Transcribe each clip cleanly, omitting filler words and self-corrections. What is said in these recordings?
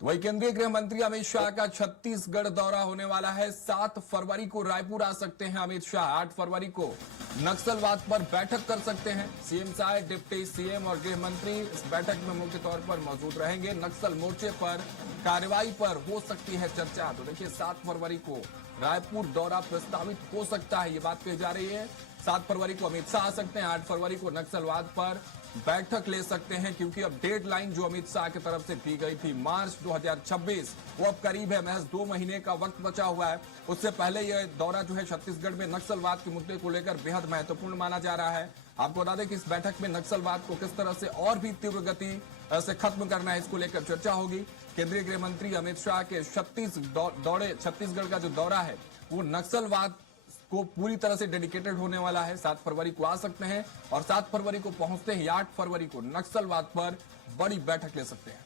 तो वही केंद्रीय गृह मंत्री अमित शाह का छत्तीसगढ़ दौरा होने वाला है। 7 फरवरी को रायपुर आ सकते हैं अमित शाह। 8 फरवरी को नक्सलवाद पर बैठक कर सकते हैं। सीएम साय, डिप्टी सीएम और गृह मंत्री इस बैठक में मुख्य तौर पर मौजूद रहेंगे। नक्सल मोर्चे पर कार्रवाई पर हो सकती है चर्चा। तो देखिए 7 फरवरी को रायपुर दौरा प्रस्तावित हो सकता है, ये बात कही जा रही है। 7 फरवरी को अमित शाह आ सकते हैं। 8 फरवरी को नक्सलवाद पर बैठक ले सकते हैं, क्योंकि अब डेडलाइन जो अमित शाह की तरफ से दी गई थी मार्च 2026 वो अब करीब है। महज 2 महीने का वक्त बचा हुआ है। उससे पहले यह दौरा जो है छत्तीसगढ़ में नक्सलवाद के मुद्दे को लेकर बेहद महत्वपूर्ण माना जा रहा है। आपको बता दें कि इस बैठक में नक्सलवाद को किस तरह से और भी तीव्र गति से खत्म करना है, इसको लेकर चर्चा होगी। केंद्रीय गृह मंत्री अमित शाह के छत्तीसगढ़ का जो दौरा है वो नक्सलवाद को पूरी तरह से डेडिकेटेड होने वाला है। 7 फरवरी को आ सकते हैं और 7 फरवरी को पहुंचते ही 8 फरवरी को नक्सलवाद पर बड़ी बैठक ले सकते हैं।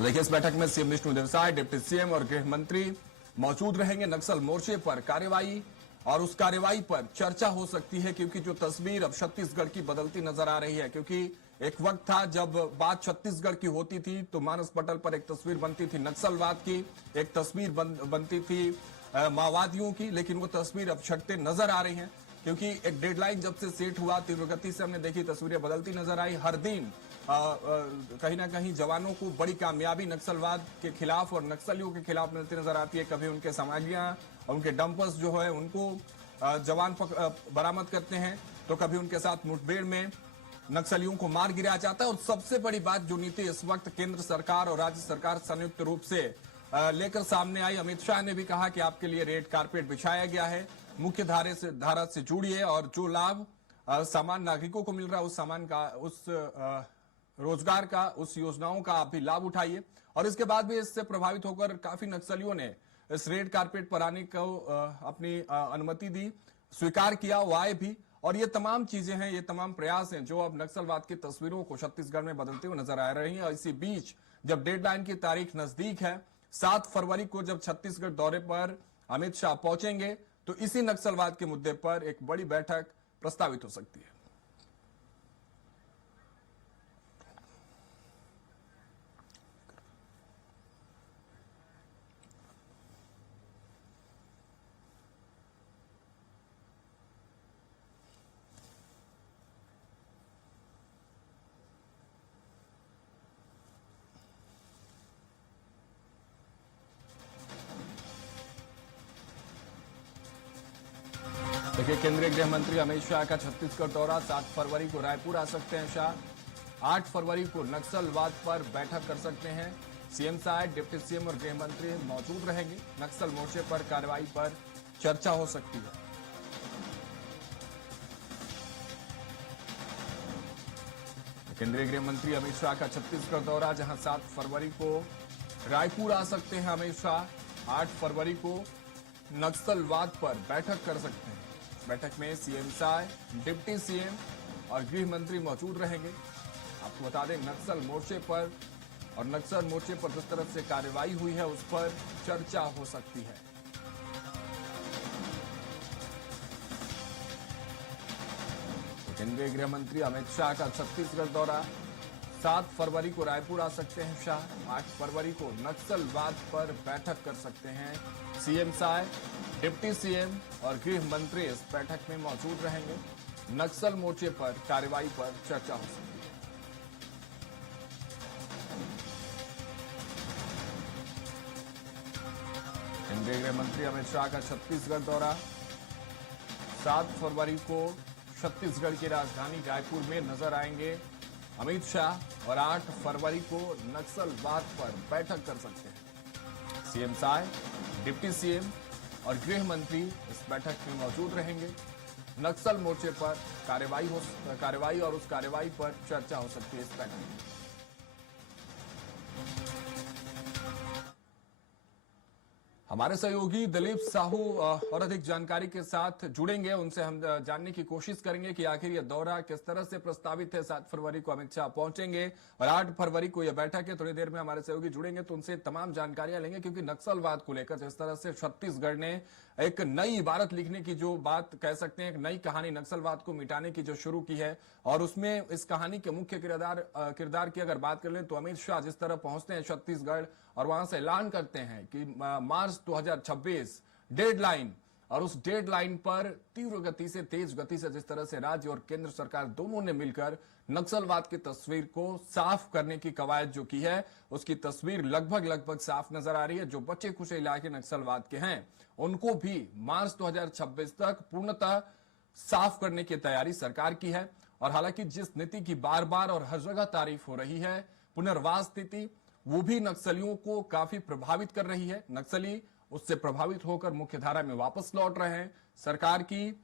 देखिए इस बैठक में CM Vishnu Deo Sai, deputy CM और गृह मंत्री मौजूद रहेंगे। नक्सल मोर्चे पर कार्रवाई और उस कार्रवाई पर चर्चा हो सकती है, क्योंकि जो तस्वीर अब छत्तीसगढ़ की बदलती नजर आ रही है। क्योंकि एक वक्त था जब बात छत्तीसगढ़ की होती थी तो मानस पटल पर एक तस्वीर बनती थी नक्सलवाद की, एक तस्वीर बनती थी माओवादियों की, लेकिन वो तस्वीर अब छटते नजर आ रही है। क्योंकि एक डेडलाइन जब से सेट हुआ, तीव्र गति से हमने देखी, तस्वीरें बदलती नजर आई। हर दिन कहीं ना कहीं जवानों को बड़ी कामयाबी नक्सलवाद के खिलाफ और नक्सलियों के खिलाफ मिलती नजर आती है। कभी उनके सामग्रियां और उनके डंपर्स जो है उनको जवान बरामद करते हैं, तो कभी उनके साथ मुठभेड़ में नक्सलियों को मार गिराया जाता है। और सबसे बड़ी बात जो नीति इस वक्त केंद्र सरकार और राज्य सरकार संयुक्त रूप से लेकर सामने आई। अमित शाह ने भी कहा कि आपके लिए रेड कारपेट बिछाया गया है, मुख्य धारा से जुड़िए और जो लाभ सामान्य नागरिकों को मिल रहा है उस सामान का, उस रोजगार का, उस योजनाओं का आप भी लाभ उठाइए। और इसके बाद भी इससे प्रभावित होकर काफी नक्सलियों ने इस रेड कारपेट पर आने को अपनी अनुमति दी, स्वीकार किया, वो आए भी। और ये तमाम चीजें हैं, ये तमाम प्रयास हैं जो अब नक्सलवाद की तस्वीरों को छत्तीसगढ़ में बदलते हुए नजर आ रही हैं। और इसी बीच जब डेडलाइन की तारीख नजदीक है, 7 फरवरी को जब छत्तीसगढ़ दौरे पर अमित शाह पहुंचेंगे, तो इसी नक्सलवाद के मुद्दे पर एक बड़ी बैठक प्रस्तावित हो सकती है। देखिए केंद्रीय गृह मंत्री अमित शाह का छत्तीसगढ़ दौरा, 7 फरवरी को रायपुर आ सकते हैं शाह। 8 फरवरी को नक्सलवाद पर बैठक कर सकते हैं। सीएम साय, डिप्टी सीएम और गृह मंत्री मौजूद रहेंगे। नक्सल मोर्चे पर कार्रवाई पर चर्चा हो सकती है। केंद्रीय गृह मंत्री अमित शाह का छत्तीसगढ़ दौरा, जहां 7 फरवरी को रायपुर आ सकते हैं अमित शाह। 8 फरवरी को नक्सलवाद पर बैठक कर सकते हैं। बैठक में सीएम साय, डिप्टी सीएम और गृह मंत्री मौजूद रहेंगे। आपको बता दें नक्सल मोर्चे पर और नक्सल मोर्चे पर जिस तरह से कार्रवाई हुई है उस पर चर्चा हो सकती है। तो केंद्रीय गृह मंत्री अमित शाह का छत्तीसगढ़ दौरा, 7 फरवरी को रायपुर आ सकते हैं शाह। 8 फरवरी को नक्सलवाद पर बैठक कर सकते हैं सीएम साय, डिप्टी सीएम और गृह मंत्री इस बैठक में मौजूद रहेंगे। नक्सल मोर्चे पर कार्रवाई पर चर्चा हो सकती है। केंद्रीय गृह मंत्री अमित शाह का छत्तीसगढ़ दौरा, 7 फरवरी को छत्तीसगढ़ की राजधानी रायपुर में नजर आएंगे अमित शाह और 8 फरवरी को नक्सलवाद पर बैठक कर सकते हैं। सीएम साय, डिप्टी सीएम और गृह मंत्री इस बैठक में मौजूद रहेंगे। नक्सल मोर्चे पर कार्रवाई और उस कार्रवाई पर चर्चा हो सकती है इस बैठक में। हमारे सहयोगी दिलीप साहू और अधिक जानकारी के साथ जुड़ेंगे। उनसे हम जानने की कोशिश करेंगे कि आखिर यह दौरा किस तरह से प्रस्तावित है। 7 फरवरी को अमित शाह पहुंचेंगे और 8 फरवरी को यह बैठक है। थोड़ी देर में हमारे सहयोगी जुड़ेंगे तो उनसे तमाम जानकारियां लेंगे, क्योंकि नक्सलवाद को लेकर जिस तरह से छत्तीसगढ़ ने एक नई इबारत लिखने की जो बात कह सकते हैं, एक नई कहानी नक्सलवाद को मिटाने की जो शुरू की है, और उसमें इस कहानी के मुख्य किरदार की अगर बात कर लें तो अमित शाह जिस तरह पहुंचते हैं छत्तीसगढ़ और वहां से ऐलान करते हैं कि मार्च 2026 डेडलाइन, और उस डेडलाइन पर तीव्र गति से, तेज गति से जिस तरह से राज्य और केंद्र सरकार दोनों ने मिलकर नक्सलवाद की तस्वीर को साफ करने की कवायद जो की है, उसकी तस्वीर लगभग साफ नजर आ रही है। जो बचे कुछ इलाके नक्सलवाद के हैं उनको भी मार्च 2026 तक पूर्णतः साफ करने की तैयारी सरकार की है। और हालांकि जिस नीति की बार बार और हर जगह तारीफ हो रही है, पुनर्वास नीति, वो भी नक्सलियों को काफी प्रभावित कर रही है। नक्सली उससे प्रभावित होकर मुख्यधारा में वापस लौट रहे हैं। सरकार की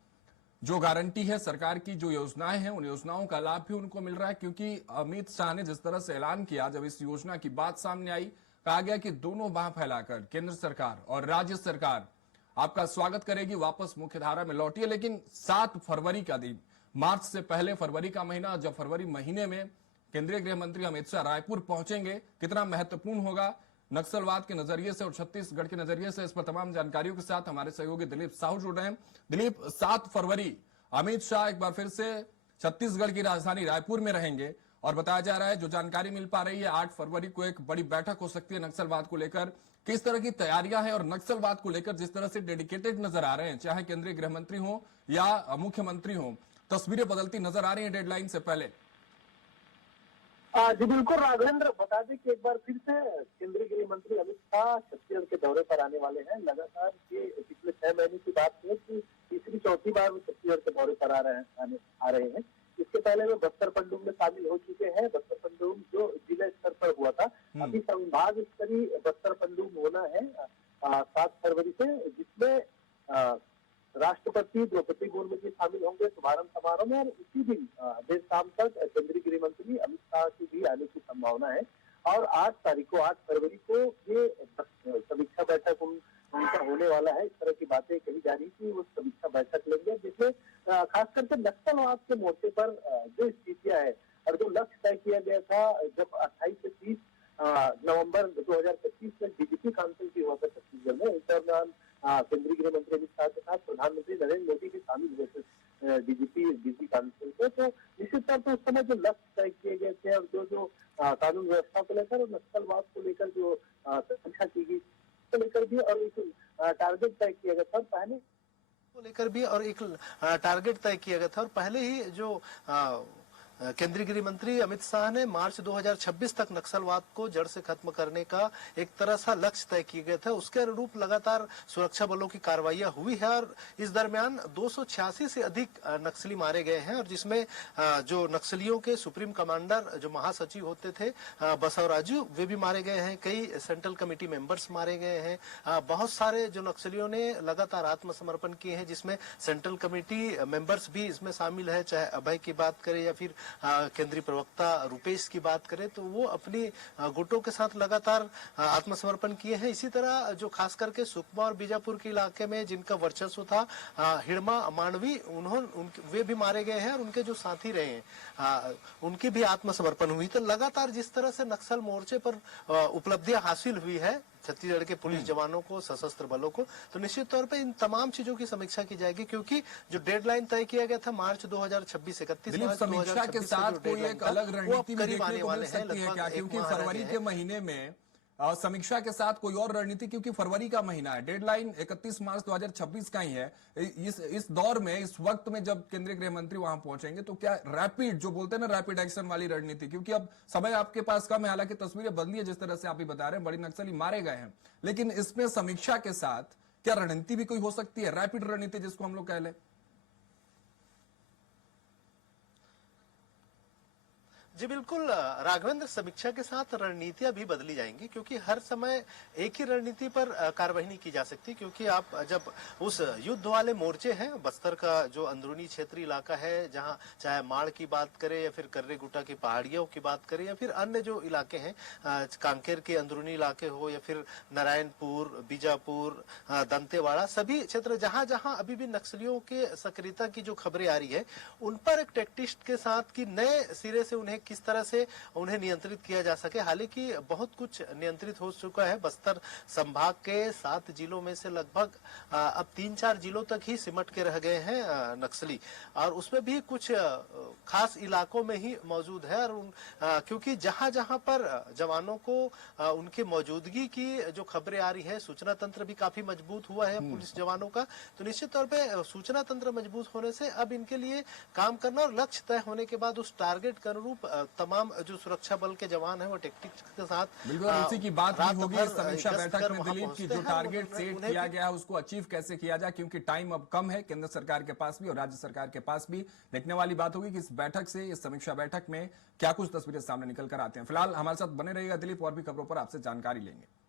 जो गारंटी है, सरकार की जो योजनाएं हैं, उन योजनाओं का लाभ भी उनको मिल रहा है, क्योंकि अमित शाह ने जिस तरह से ऐलान किया, जब इस योजना की बात सामने आई, कहा गया कि दोनों बाह फैलाकर केंद्र सरकार और राज्य सरकार आपका स्वागत करेगी, वापस मुख्यधारा में लौटिए। लेकिन 7 फरवरी का दिन, मार्च से पहले फरवरी का महीना, जब फरवरी महीने में केंद्रीय गृह मंत्री अमित शाह रायपुर पहुंचेंगे, कितना महत्वपूर्ण होगा नक्सलवाद के नजरिए से और छत्तीसगढ़ के नजरिए से, इस पर तमाम जानकारियों के साथ हमारे सहयोगी दिलीप साहू जुड़ रहे हैं। दिलीप, 7 फरवरी अमित शाह एक बार फिर से छत्तीसगढ़ की राजधानी रायपुर में रहेंगे और बताया जा रहा है, जो जानकारी मिल पा रही है, 8 फरवरी को एक बड़ी बैठक हो सकती है नक्सलवाद को लेकर। किस तरह की तैयारियां हैं और नक्सलवाद को लेकर जिस तरह से डेडिकेटेड नजर आ रहे हैं, चाहे केंद्रीय गृह मंत्री हो या मुख्यमंत्री हो, तस्वीरें बदलती नजर आ रही है डेडलाइन से पहले। जी बिल्कुल राघवेंद्र, बता दें कि एक बार फिर से केंद्रीय गृह मंत्री अमित शाह छत्तीसगढ़ के दौरे पर आने वाले हैं। लगातार ये पिछले 6 महीने की बात है कि तीसरी चौथी बार वो छत्तीसगढ़ के दौरे पर आ रहे हैं। इसके पहले वो बस्तर पंडुम में शामिल हो चुके हैं। बस्तर पंडुम जो जिला स्तर पर हुआ था, अभी संभाग स्तरीय बस्तर पंडुम होना है 7 फरवरी से, जिसमें राष्ट्रपति द्रौपदी मुर्मू जी शामिल होंगे शुभारंभ समारोह में। और उसी दिन देर शाम तक केंद्रीय गृह मंत्री अमित शाह की भी आने की संभावना है। और 8 फरवरी को ये समीक्षा बैठक उनका होने वाला है। इस तरह की बातें कही जा रही थी, वो समीक्षा बैठक लेंगे, जिसमें खास करके नक्सलवाद के मोर्चे पर जो स्थितियां है और जो लक्ष्य तय किया गया था, जब 28 से 30 नवंबर 2025 में डीजीपी काउंसिल की हुआ था छत्तीसगढ़ में, इस दौरान केंद्रीय गृह मंत्री अमित शाह के साथ प्रधानमंत्री नरेंद्र मोदी भी शामिल हुए थे डीजीपी काउंसिल को। तो निश्चित तौर पर उस समय जो लक्ष्य तय किए गए थे और जो कानून व्यवस्था को लेकर और नक्सलवाद को लेकर जो समीक्षा की गई को लेकर भी और एक टारगेट तय किया गया था, पहले को लेकर भी और एक टारगेट तय किया गया था। और पहले ही जो केंद्रीय गृह मंत्री अमित शाह ने मार्च 2026 तक नक्सलवाद को जड़ से खत्म करने का एक तरह सा लक्ष्य तय किया गया था। उसके अनुरूप लगातार सुरक्षा बलों की कार्रवाइयां हुई है और इस दरमियान 286 से अधिक नक्सली मारे गए हैं। और जिसमें जो नक्सलियों के सुप्रीम कमांडर जो महासचिव होते थे बसवराजू, वे भी मारे गए हैं। कई सेंट्रल कमेटी मेंबर्स मारे गए हैं। बहुत सारे जो नक्सलियों ने लगातार आत्मसमर्पण किए हैं, जिसमें सेंट्रल कमेटी मेंबर्स भी इसमें शामिल है। चाहे अभय की बात करें या फिर केंद्रीय प्रवक्ता रुपेश की बात करें, तो वो अपनी गुटों के साथ लगातार आत्मसमर्पण किए हैं। इसी तरह जो खास करके सुकमा और बीजापुर के इलाके में जिनका वर्चस्व था, हिड़मा मांडवी, वे भी मारे गए हैं और उनके जो साथी रहे हैं उनकी भी आत्मसमर्पण हुई। तो लगातार जिस तरह से नक्सल मोर्चे पर उपलब्धियां हासिल हुई है छत्तीसगढ़ के पुलिस जवानों को, सशस्त्र बलों को, तो निश्चित तौर पे इन तमाम चीजों की समीक्षा की जाएगी, क्योंकि जो डेडलाइन तय किया गया था मार्च 2026 31 मार्च समीक्षा के साथ कोई एक अलग रणनीति भी देखने को मिल सकती है क्या? क्योंकि फरवरी के महीने में समीक्षा के साथ कोई और रणनीति, क्योंकि फरवरी का महीना है, डेडलाइन 31 मार्च 2026 का ही है। इस दौर में, इस वक्त में जब केंद्रीय गृह मंत्री वहां पहुंचेंगे, तो क्या रैपिड, जो बोलते हैं ना रैपिड एक्शन वाली रणनीति, क्योंकि अब समय आपके पास कम है, हालांकि तस्वीरें बदली है जिस तरह से आप भी बता रहे हैं, बड़ी नक्सली मारे गए हैं, लेकिन इसमें समीक्षा के साथ क्या रणनीति भी कोई हो सकती है, रैपिड रणनीति जिसको हम लोग कह लें? जी बिल्कुल राघवेंद्र, समीक्षा के साथ रणनीतियां भी बदली जाएंगी, क्योंकि हर समय एक ही रणनीति पर कार्रवाई नहीं की जा सकती, क्योंकि आप जब उस युद्ध वाले मोर्चे हैं, बस्तर का जो अंदरूनी क्षेत्रीय इलाका है, जहां चाहे माड़ की बात करें या फिर कर्रे गुटा की पहाड़ियों की बात करें या फिर अन्य जो इलाके हैं, कांकेर के अंदरूनी इलाके हो या फिर नारायणपुर, बीजापुर, दंतेवाड़ा, सभी क्षेत्र जहां जहां अभी भी नक्सलियों के सक्रियता की जो खबरें आ रही है, उन पर एक टैक्टिस्ट के साथ कि नए सिरे से उन्हें किस तरह से उन्हें नियंत्रित किया जा सके। हालांकि बहुत कुछ नियंत्रित हो चुका है। बस्तर संभाग के 7 जिलों में से लगभग अब 3-4 जिलों तक ही सिमट के रह गए हैं नक्सली, और उसमें भी कुछ खास इलाकों में ही मौजूद है। और क्योंकि जहां जहां पर जवानों को उनके मौजूदगी की जो खबरें आ रही है, सूचना तंत्र भी काफी मजबूत हुआ है पुलिस जवानों का, तो निश्चित तौर पे सूचना तंत्र मजबूत होने से अब इनके लिए काम करना और लक्ष्य तय होने के बाद उस टारगेट के अनुरूप तमाम जो सुरक्षा बल के जवान हैं वो टेक्टिक्स के साथ बिल्कुल इसी की बात भी होगी इस समीक्षा बैठक में दिलीप की, जो टारगेट सेट किया गया है उसको अचीव कैसे किया जाए, क्योंकि टाइम अब कम है केंद्र सरकार के पास भी और राज्य सरकार के पास भी। देखने वाली बात होगी कि इस बैठक से, इस समीक्षा बैठक में क्या कुछ तस्वीरें सामने निकल कर आते हैं। फिलहाल हमारे साथ बने रहिएगा दिलीप, और भी खबरों पर आपसे जानकारी लेंगे।